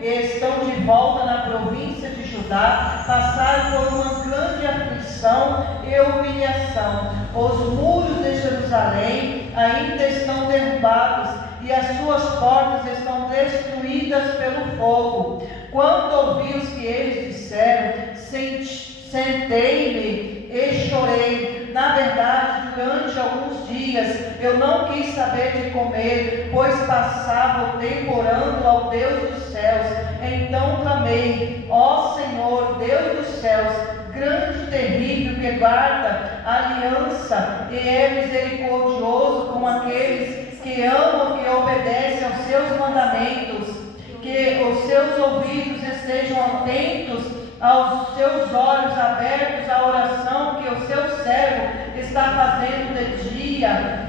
e estão de volta na província de Judá, passaram por uma grande aflição e humilhação. Os muros de Jerusalém ainda estão derrubados e as suas portas estão destruídas pelo fogo. Quando ouvi os que eles disseram, sentei-me e chorei. Na verdade, durante alguns dias eu não quis saber de comer, pois passava o tempo orando ao Deus dos céus. Então clamei: ó Senhor, Deus dos céus, grande e terrível, que guarda a aliança e é misericordioso com aqueles que amam, que obedecem aos seus mandamentos. Que os seus ouvidos estejam atentos, aos seus olhos abertos à oração que o seu servo está fazendo de dia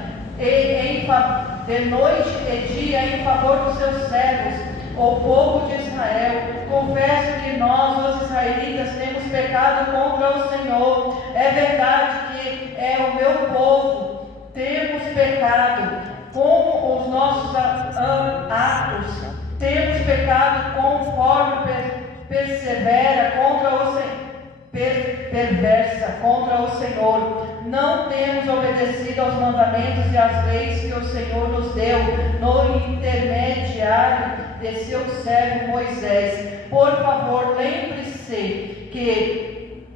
de noite e dia em favor dos seus servos, o povo de Israel. Confesso que nós, os israelitas, temos pecado contra o Senhor. É verdade que é o meu povo. Temos pecado com os nossos atos. Temos pecado conforme persevera perversa contra o Senhor. Não temos obedecido aos mandamentos e às leis que o Senhor nos deu no intermediário de seu servo Moisés. Por favor, lembre-se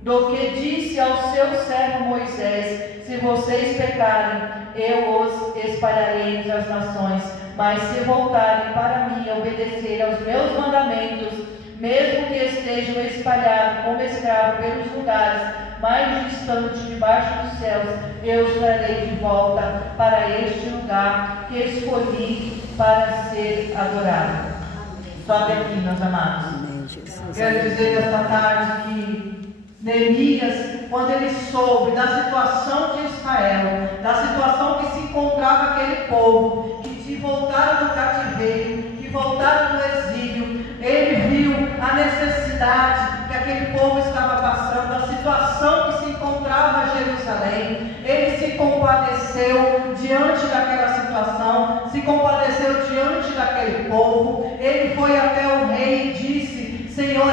do que disse ao seu servo Moisés: se vocês pecarem, eu os espalharei entre as nações, mas se voltarem para mim e obedecerem aos meus mandamentos, mesmo que estejam espalhados como escravos pelos lugares mais distantes debaixo dos céus, eu os trarei de volta para este lugar que escolhi para ser adorado. Só até aqui, meus amados. Quero dizer esta tarde que Neemias, quando ele soube da situação de Israel, da situação que se encontrava aquele povo, que voltaram do cativeiro, que voltaram do exílio, ele viu a necessidade que aquele povo estava passando, a situação que se encontrava Jerusalém. Ele se compadeceu diante daquela situação, se compadeceu diante daquele povo. Ele foi até o rei e disse: Senhor,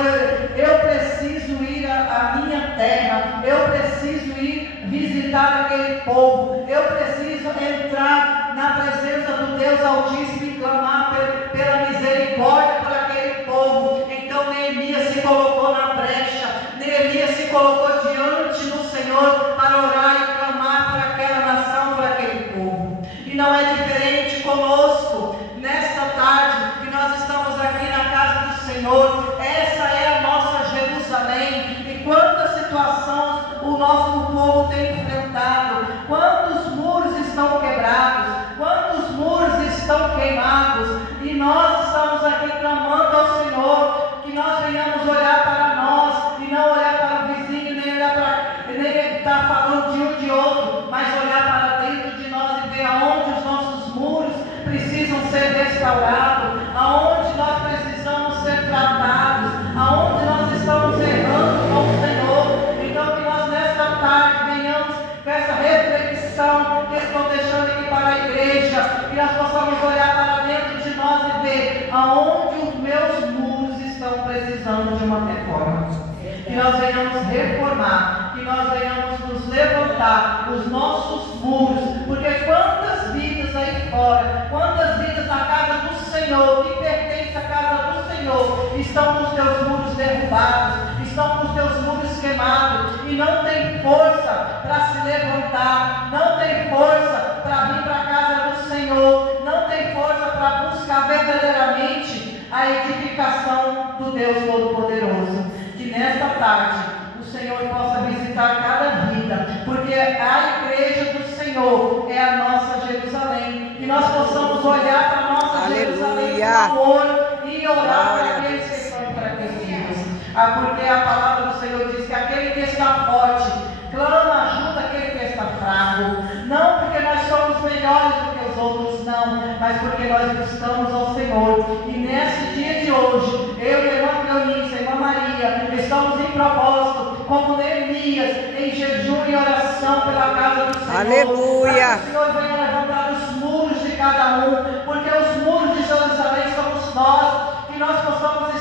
eu preciso ir à minha terra, eu preciso ir visitar aquele povo, eu preciso entrar na presença do Deus Altíssimo e clamar pela misericórdia para aquele povo. Então Neemias se colocou na brecha, Neemias se colocou diante do Senhor para orar e clamar por aquela nação, por aquele povo. E não é diferente conosco, nesta tarde que nós estamos aqui na casa do Senhor. Essa é a nossa Jerusalém. E quantas situações o nosso povo tem enfrentado, quantos muros estão quebrados, quantos muros estão queimados, e nós estamos aqui clamando ao Senhor que nós venhamos olhar para nós e não olhar para o vizinho, nem estar falando de um de outro, mas olhar para dentro de nós e ver aonde os nossos muros precisam ser restaurados, aonde nós precisamos ser tratados, aonde nós estamos errando com o Senhor. Então que nós nesta tarde venhamos com essa reflexão que estou deixando aqui para a igreja, que nós possamos olhar para dentro de nós e ver aonde os meus muros estão precisando de uma reforma. Que nós venhamos reformar, que nós venhamos nos levantar os nossos muros, porque quantas vidas aí fora, quantas vidas na casa do Senhor, que pertence à casa do Senhor, estão com os teus muros derrubados, estão com os teus muros queimados, e não tem força para se levantar, não tem força para vir para a casa do Senhor, não tem força para buscar verdadeiramente a edificação do Deus Todo-Poderoso. Que nesta tarde o Senhor possa visitar cada vida, porque a igreja do Senhor é a nossa Jerusalém, e nós possamos olhar para a nossa Jerusalém com amor e orar para aqueles que estão enfraquecidos. Porque a palavra do Senhor diz que aquele que está forte clama ajuda aquele que está fraco, não porque nós somos melhores do que os outros, não, mas porque nós buscamos ao Senhor. E nesse dia de hoje, eu e a irmã Cleonice, a irmã Maria, estamos em propósito, como Neemias, em jejum e oração pela casa do Senhor. Aleluia! Para que o Senhor venha levantar os muros de cada um, porque os muros de Jerusalém somos nós, que nós possamos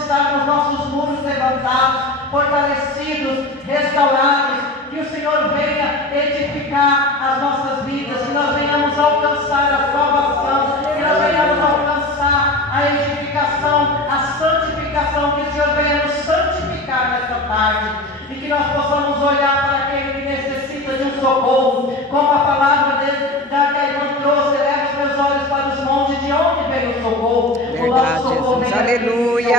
edificar as nossas vidas, que nós venhamos alcançar a salvação, que nós venhamos alcançar a edificação, a santificação, que o Senhor venha nos santificar nesta tarde, e que nós possamos olhar para aquele que necessita de um socorro, como a palavra da que a irmã trouxe, eleva os meus olhos para os montes, de onde vem o socorro? Verdade, o nosso socorro vem aleluia,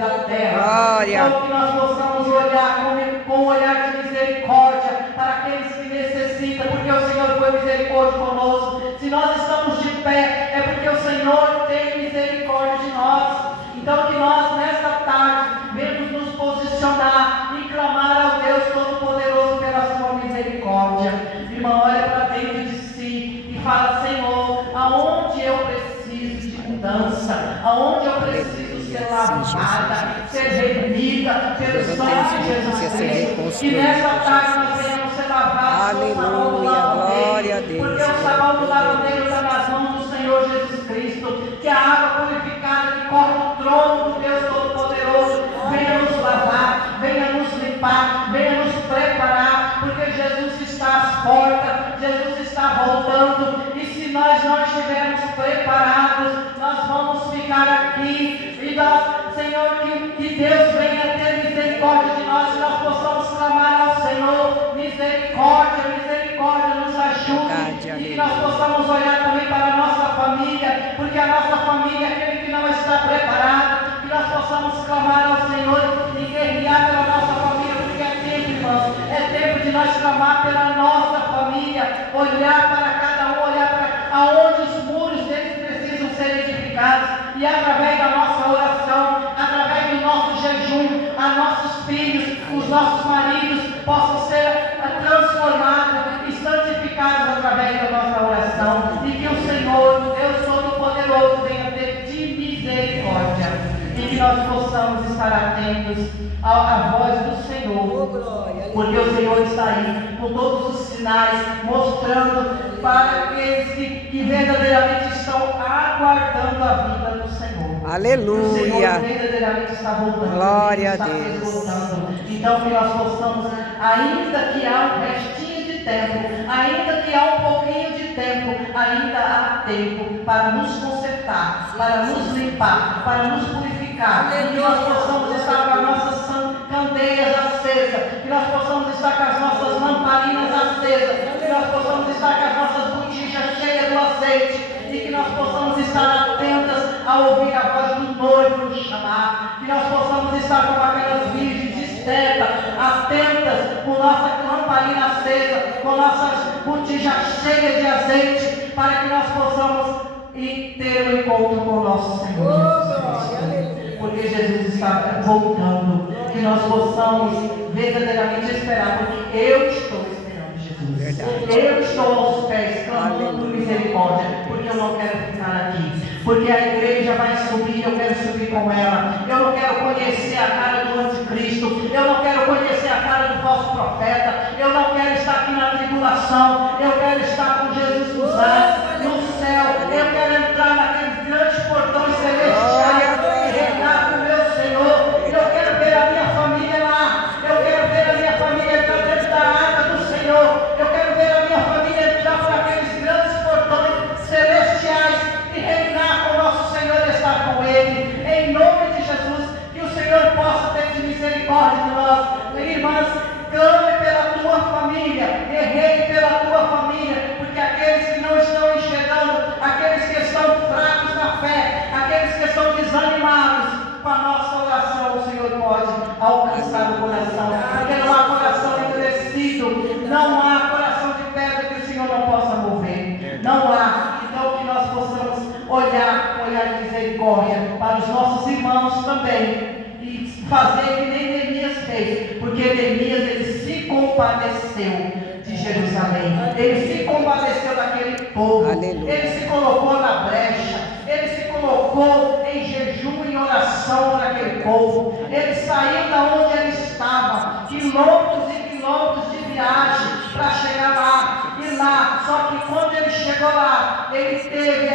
da terra. glória. Então que nós possamos olhar com um olhar de misericórdia para aqueles que necessitam, porque o Senhor foi misericórdia conosco. Se nós estamos de pé, é porque o Senhor tem misericórdia de nós. Então que nós nesta tarde venhamos nos posicionar e clamar ao Deus Todo-Poderoso pela sua misericórdia. Irmão, olha para dentro de si e fala: Senhor, aonde eu preciso de mudança, aonde eu preciso ser lavada, ser remida pelo sangue de Jesus Cristo, que nessa tarde nós venhamos ser lavados pelo sabão do lavadeiro, porque o sabão do lavadeiro está nas mãos do Senhor Jesus Cristo, que a água purificada que corre do trono do Deus Todo-Poderoso venha nos lavar, venha nos limpar, venha nos preparar, porque Jesus está às portas, Jesus está voltando, e se nós não estivermos preparados, nós vamos ficar aqui, e nós, Senhor, que Deus venha ter misericórdia de nós, e nós possamos clamar ao Senhor: misericórdia, misericórdia, nos ajude, e que nós possamos olhar também para a nossa família, porque a nossa família é aquele que não está preparado, que nós possamos clamar ao Senhor e guerrear pela nossa família, porque é tempo, irmãos, é tempo de nós clamar pela nossa família, olhar para cada um, olhar para aonde os muros deles precisam ser edificados, e através da nossa oração, através do nosso jejum, a nossos filhos, os nossos maridos possam ser transformados e santificados através da nossa oração, e que o Senhor, o Deus Todo-Poderoso, venha ter de misericórdia, e que nós possamos estar atentos à voz do Senhor, porque o Senhor está aí com todos os sinais, mostrando para aqueles que verdadeiramente estão aguardando a vinda do Senhor. Aleluia. O Senhor verdadeiramente está voltando. Glória está a Deus. voltando. Então que nós possamos, ainda que há um restinho de tempo, ainda que há um pouquinho de tempo, ainda há tempo para nos consertar, para nos limpar, para nos purificar, que nós possamos estar com as nossas candeias acesas, que nós possamos estar com as nossas lamparinas acesas, que nós possamos estar com as nossas botijas cheias do azeite, e que nós possamos estar atentas a ouvir a voz do noivo nos chamar, que nós possamos estar como aquelas virgens discretas, atentas, com nossa lamparina acesa, com nossas botijas cheias de azeite, para que nós possamos ir ter um encontro com o nosso Senhor Jesus Cristo, porque Jesus está voltando, que nós possamos verdadeiramente esperar, porque eu estou esperando Jesus. Verdade. Eu estou aos pés clamando por misericórdia, porque eu não quero ficar aqui, porque a igreja vai subir, eu quero subir com ela. Eu não quero conhecer a cara do anticristo, eu não quero conhecer a cara do falso profeta, eu não quero estar aqui na tribulação, eu quero estar com Jesus nos ares, no céu, eu quero entrar naqueles grandes portões celestiais e reinar com o meu Senhor. Eu quero ver a minha família lá, eu quero ver a minha família entrar dentro da arca do Senhor, eu quero ver a minha família entrar por aqueles grandes portões celestiais e reinar com o nosso Senhor e estar com Ele, em nome de Jesus. Que o Senhor possa ter de misericórdia de nós, irmãs. Clame pela tua família, guerreie pela tua família, porque aqueles que não estão enxergando, aqueles que estão fracos na fé, aqueles que estão desanimados, com a nossa oração o Senhor pode alcançar o coração, porque não há coração endurecido, não há coração de pedra que o Senhor não possa mover, não há. Então que nós possamos olhar de misericórdia para os nossos irmãos também, e fazer que nem Neemias fez, porque Neemias ele se compadeceu de Jerusalém, ele se compadeceu daquele povo, Aleluia. ele se colocou na brecha, ele se colocou em jejum e oração por aquele povo, ele saiu da onde ele estava, quilômetros e quilômetros de viagem para chegar lá, e lá, só que quando ele chegou lá, ele teve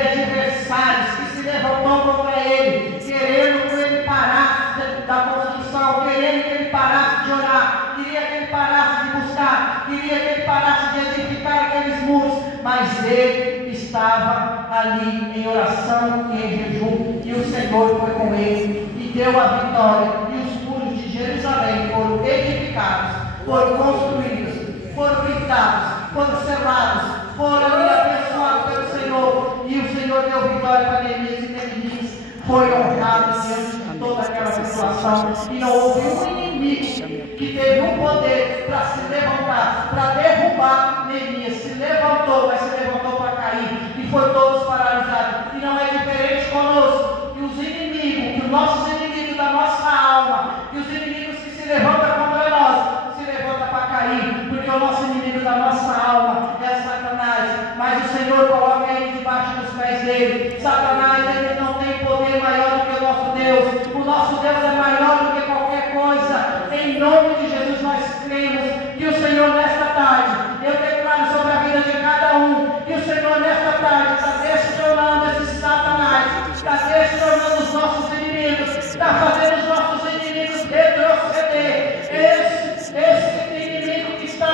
adversários que se levantou contra ele, querendo que ele parasse da construção, querendo que ele parasse de orar, queria que ele parasse de buscar, oração e em jejum, e o Senhor foi com ele e deu a vitória, e os muros de Jerusalém foram edificados, foram construídos, foram pintados, foram selados, foram abençoados pelo Senhor, e o Senhor deu vitória para Neemias, e Neemias foi honrado diante de toda aquela situação, e não houve um inimigo que teve um poder para se levantar, para derrubar Neemias. Se levantou, mas se levantou para cair, e foi todos paralisados. E não é diferente conosco, que os inimigos, que os nossos inimigos da nossa alma, que os inimigos que se levantam contra nós, se levantam para cair, porque o nosso inimigo da nossa alma é Satanás, mas o Senhor coloca ele debaixo dos pés dele. Satanás, ele não tem poder maior do que o nosso Deus. O nosso Deus é maior do que qualquer coisa. Em nome de Jesus nós cremos que o Senhor nesta tarde, eu declaro sobre a vida de cada um, que o Senhor nesta tarde está destronando esse Satanás, está destronando os nossos inimigos, está fazendo os nossos inimigos retroceder. Esse inimigo que está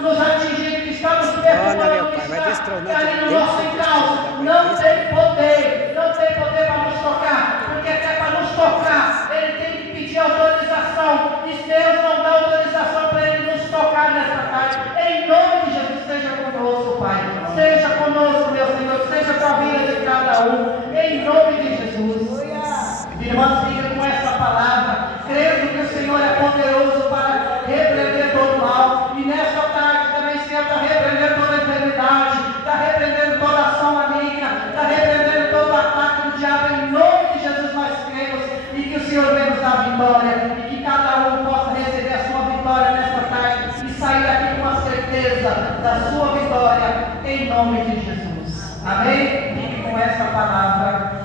nos atingindo, que está nos perturbando, que está ali no nosso encalço, não tem poder para nos tocar, porque até para nos tocar, ele tem que pedir autorização, e Deus não dá autorização para ele nos tocar nesta tarde. Em nome de Jesus, seja conosco, Pai, seja conosco, meu Senhor, seja com a vida de cada um, em nome de Jesus. Irmãos, fica com essa palavra, crendo que o Senhor é poderoso para repreender todo o mal, e nesta tarde também o Senhor está repreendendo toda a enfermidade, está repreendendo toda a ação maligna, está repreendendo todo o ataque do diabo. Em nome de Jesus nós cremos, e que o Senhor venha nos dar vitória, e que cada um possa receber a sua vitória nesta tarde, e sair daqui com a certeza da sua vitória, em nome de Jesus. Amém? Fique com essa palavra.